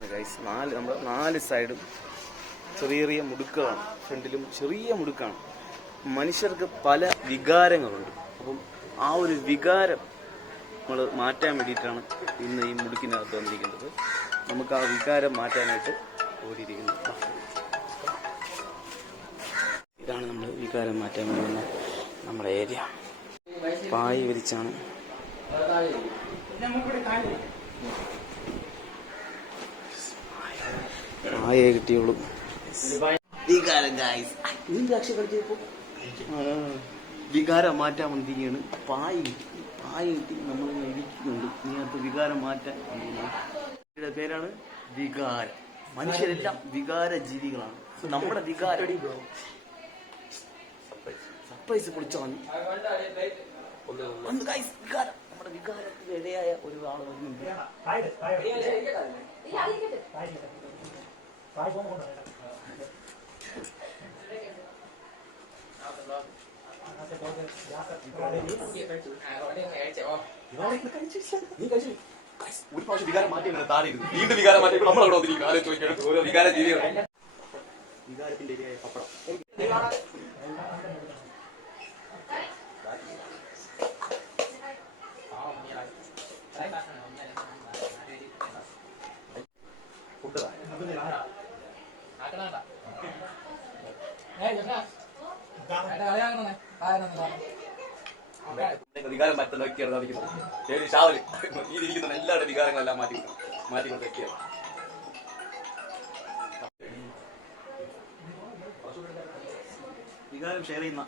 Guys നാല് നമ്മൾ നാല് സൈഡും ചെറിയ ചെറിയ മുടുക്കുകളാണ്. ഫ്രണ്ടിലും ചെറിയ മുടുക്കാണ്. മനുഷ്യർക്ക് പല വികാരങ്ങളുണ്ട്. അപ്പം ആ ഒരു വികാരം നമ്മൾ മാറ്റാൻ വേണ്ടിയിട്ടാണ് ഇന്ന് ഈ മുടുക്കിനകത്ത് വന്നിരിക്കുന്നത്. നമുക്ക് ആ വികാരം മാറ്റാനായിട്ട് ഓടിയിരിക്കുന്നത്. ഇതാണ് നമ്മൾ വികാരം മാറ്റാൻ വേണ്ടി നമ്മുടെ ഏരിയ പായ വിരിച്ചാണ്. പായേ കിട്ടിയുള്ളൂ. വികാരം ഗായ്സ് വികാരം മാറ്റാൻ വന്നിരിക്കുകയാണ്. പായ കിട്ടി പായ കിട്ടി. നമ്മൾ ഇരിക്കുന്നുണ്ട്. നീ അത് വികാരം മാറ്റാൻ വന്നിരിക്കുകയാണ്. പേരാണ് വികാരം. മനുഷ്യരെല്ലാം വികാര ജീവികളാണ്. നമ്മുടെ വികാരം. സർപ്രൈസ് പൊളിച്ചു വന്നു ഗൈസ് വികാരം. നമ്മുടെ വികാരത്തിന് ഇടയായ ഒരു ആൾ വരുന്നുണ്ട്. ഒരു പ്രാവശ്യം വികാരം മാറ്റി താഴെ ഇരുന്നു വീണ്ടും വികാരം മാറ്റിയപ്പോൾ നമ്മൾ അവിടെ വന്നിരിക്കുന്നു ആരെ ചോദിക്കണം ഓരോ വികാര ജീവികൾ വികാരത്തിന്റെ ഇരയായ പപ്പടം ഫുഡ് വികാരം പറ്റുന്ന വ്യക്തിയാണ് കാണിക്കുന്നത് ശരി ഷാവൽ. ഈ ഇരിക്കുന്ന എല്ലാവരുടെ വികാരങ്ങളെല്ലാം മാറ്റി മാറ്റിക്കൊണ്ട് വ്യക്തിയാണ് വികാരം ഷെയർ ചെയ്യുന്ന